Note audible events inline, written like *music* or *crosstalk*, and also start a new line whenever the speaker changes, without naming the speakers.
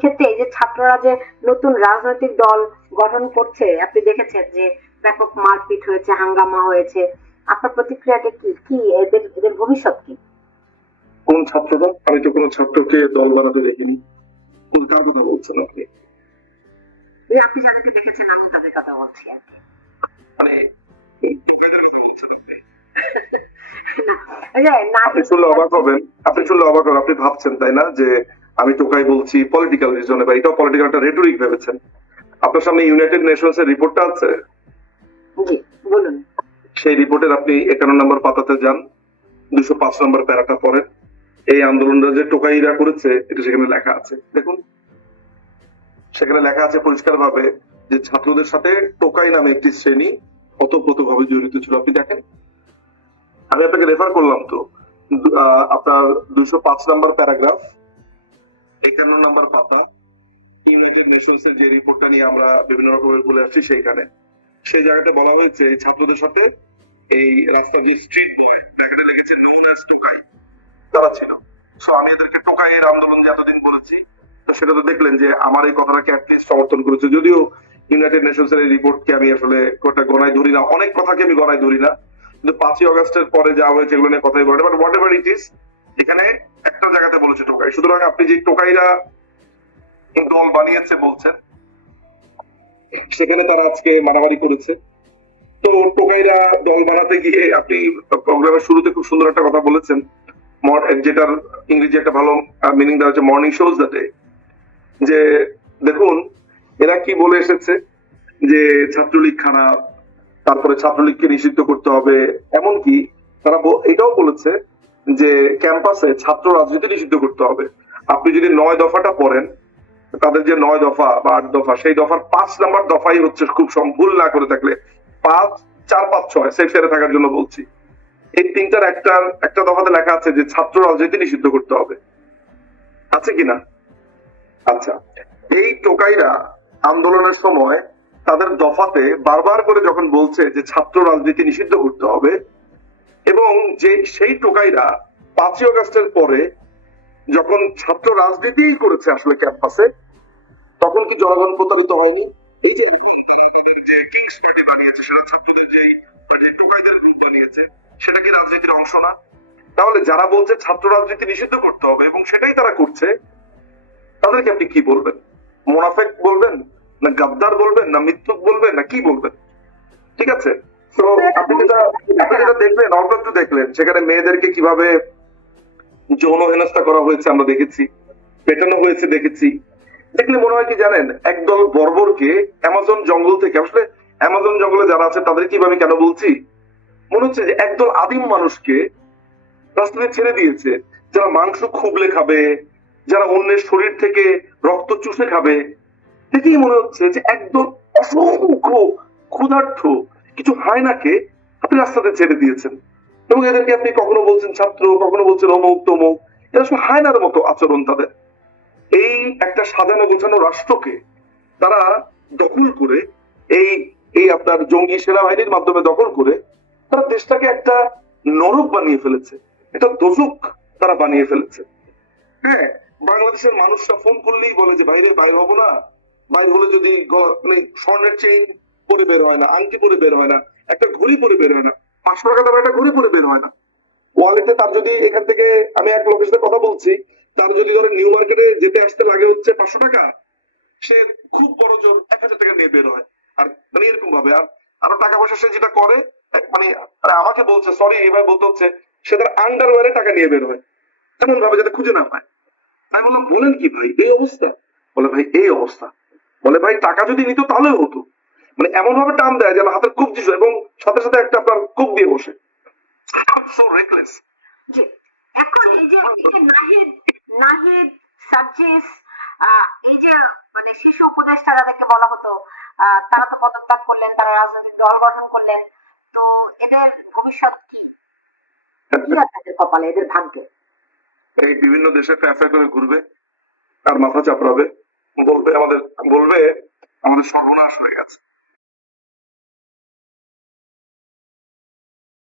ক্ষেত্রে এই যে ছাত্ররা যে নতুন রাজনৈতিক দল গঠন করছে আপনি দেখেছেন যে ব্যাপক মারপিট হয়েছে হাঙ্গামা হয়েছে। আপনার প্রতিক্রিয়াটা কি? কি এদের এদের ভবিষ্যৎ কি?
কোন ছাত্ররা আমি তো কোনো ছাত্রকে দল বানাতে দেখিনি। কোন কার কথা বলছেন আপনি?
আপনি যাদেরকে দেখেছেন আমি তাদের কথা বলছি আর কি।
মানে *laughs* আপনি শুনলে অবাক হবেন। আপনি শুনলে অবাক হবেন। আপনি ভাবছেন তাই না? যে আমি টোকাই বলছি পলিটিক্যাল রিজনে বা এটাও পলিটিক্যাল একটা রেটরিক ভেবেছেন। আপনার সামনে ইউনাইটেড নেশনস এর রিপোর্টটা আছে?
বলুন।
সেই রিপোর্টের আপনি একান্ন নম্বর পাতাতে যান দুশো পাঁচ নম্বর প্যারাটা পড়েন। এই আন্দোলনটা যে টোকাইরা করেছে এটা সেখানে লেখা আছে। দেখুন সেখানে লেখা আছে পরিষ্কার ভাবে যে ছাত্রদের সাথে টোকাই নামে একটি শ্রেণি অতপ্রতভাবে জড়িত ছিল। আপনি দেখেন আমি আপনাকে রেফার করলাম তো। আপনার দুইশো পাঁচ নম্বর প্যারাগ্রাফ একান্ন নম্বর পাতা। ইউনাইটেড নেশনস এর যে রিপোর্টটা নিয়ে আমরা বিভিন্ন রকমের বলে আসছি সেইখানে। সেই জায়গাটা বলা হয়েছে, এই ছাত্রদের সাথে এই রাস্তার যে স্ট্রিট বয় ব্র্যাকেটে লিখেছে নোন অ্যাজ টোকাই। তারা ছিল। সো আমি এদেরকে টোকাইয়ের আন্দোলন যে এতদিন বলেছি সেটা তো দেখলেন যে আমার এই কথাটাকে অ্যাটলিস্ট সমর্থন করেছে। যদিও ইউনাইটেড নেশনস এর রিপোর্টকে আমি আসলে কোটা গণায় ধরি না। অনেক কথাকে আমি গণায় ধরি না। কিন্তু পাঁচই অগস্টের পরে যা হয়েছে এগুলো নিয়ে কথাই বলে বাট হোয়াট এভার ইট এখানে একটা জায়গাতে বলেছে টোকাই। সুতরাং আপনি যে টোকাইরা দল বানিয়েছে বলছেন, সেখানে তারা আজকে মারামারি করেছে। তো টোকাইরা দল বানাতে গিয়ে আপনি প্রোগ্রামের শুরুতে খুব সুন্দর একটা কথা বলেছেন। যেটার ইংরেজি একটা ভালো মিনিং দেওয়া হচ্ছে মর্নিং শোজ দ্য যে দেখুন, এরা কি বলে এসেছে? যে ছাত্রলীগ খারাপ, তারপরে ছাত্রলীগকে নিষিদ্ধ করতে হবে। এমনকি তারা এটাও বলেছে যে ক্যাম্পাসে ছাত্র রাজনীতি নিষিদ্ধ করতে হবে। আপনি যদি নয় দফাটা পড়েন, তাদের যে নয় দফা বা আট দফা, সেই দফার পাঁচ নাম্বার দফাই হচ্ছে খুব ভুল না করে থাকলে পাঁচ, চার, পাঁচ, ছয় সেরে থাকার জন্য বলছি। এই তিনটার একটা একটা দফাতে লেখা আছে যে ছাত্র রাজনীতি নিষিদ্ধ করতে হবে। আছে কিনা? আচ্ছা এই টোকাইরা আন্দোলনের সময় তাদের দফাতে বারবার করে যখন বলছে যে ছাত্র রাজনীতি নিষিদ্ধ করতে হবে এবং যে, সেই টোকাইরা পাঁচই অগস্টের পরে যখন ছাত্র রাজনীতি করেছে আসলে ক্যাম্পাসে, তখন কি জনগণ প্রতারিত হয়নি? এই যে যে কিংস পার্টি বানিয়েছে, সেটা ছাত্রদের যে টোকাইদের গ্রুপ বানিয়েছে, সেটা কি রাজনীতির অংশ না? তাহলে যারা বলছে ছাত্র রাজনীতি নিষিদ্ধ করতে হবে এবং সেটাই তারা করছে, তাদেরকে আপনি কি বলবেন? মোনাফেক বলবেন, না গাদ্দার বলবেন, না মিথ্যুক বলবেন, না কি বলবেন? ঠিক আছে? তো আপনি যেটা আপনি যেটা দেখলেন দেখলেন, সেখানে মেয়েদেরকে কীভাবে যৌন হেনস্থা করা হয়েছে আমরা দেখেছি, পেটানো হয়েছে দেখেছি। দেখলে মনে হয় কি জানেন, একদল বর্বরকে অ্যামাজন জঙ্গল থেকে, আসলে অ্যামাজন জঙ্গলে যারা আছে তাদের কি আমি কেন বলছি? মনে হচ্ছে যে একদল আদিম মানুষকে রাস্তাতে ছেড়ে দিয়েছে, যারা মাংস খুবলে খাবে, যারা অন্যের শরীর থেকে রক্ত চুষে খাবে। দেখেই মনে হচ্ছে যে একদম অসংখ্য ক্ষুধার্থ কিছু হায়নাকে আপনি রাস্তাতে ছেড়ে দিয়েছেন। এবং এদেরকে আপনি কখনো বলছেন ছাত্র, কখনো বলছেন অমুক, তমুক। এরা সব হায়নার মতো আচরণ তাদের। এই একটা সাজানো গোছানো রাষ্ট্রকে তারা দখল করে, এই এই আপনার জঙ্গি সেনাবাহিনীর মাধ্যমে দখল করে, তারা দেশটাকে একটা নরক বানিয়ে ফেলেছে। এটা দোজক তারা বানিয়ে ফেলেছে। হ্যাঁ বাংলাদেশের মানুষরা ফোন করলেই বলে যে, বাইরে বাইরে হব না। বাইরে হলে যদি মানে স্বর্ণের চেইন পরে বের হয় না, আংটি পরে বের হয় না, একটা ঘড়ি পরে বের হয় না, পাঁচশো টাকা দামের একটা ঘড়ি পরে বের হয় না। ওয়ালেটে তার যদি এখান থেকে আমি এক লোকের সাথে কথা বলছি, তার যদি ধরে নিউ মার্কেটে যেতে আসতে লাগে হচ্ছে পাঁচশো টাকা, সে খুব বড় জোর এক হাজার টাকা নিয়ে বের হয়। আর মানে এরকম ভাবে, আর আরও টাকা পয়সা সে যেটা করে মানে আমাকে বলছে সরি এবার বলতে হচ্ছে, সে তার আন্ডারওয়ারে টাকা নিয়ে বের হয়। এমন ভাবে যাতে খুঁজে না পায়। আমি বললাম, বলেন কি ভাই, এই অবস্থা? বলে, ভাই, এই অবস্থা। বলে, ভাই, টাকা যদি নিত তাহলে হতো। মানে এমন ভাবে টান দেয় যেন হাতের কুপ দিস এবং সাথে সাথে একটা আপনার কুপ দিয়ে বসে। সো রেকলেস
এখন এই যে নাহিদ নাহিদ সার্জিস এই যে মানে শিশু উপদেষ্টা যাদেরকে বলা হতো তারা তো পদত্যাগ করলেন তারা রাজনৈতিক দল গঠন করলেন তো এদের ভবিষ্যৎ কি? কি আছে কপালে এদের ভাগ্যে?
এই বিভিন্ন দেশে ফ্যা ফ্যা করে ঘুরবে আর মাথা চাপড়াবে বলবে আমাদের বলবে আমাদের সর্বনাশ হয়ে গেছে।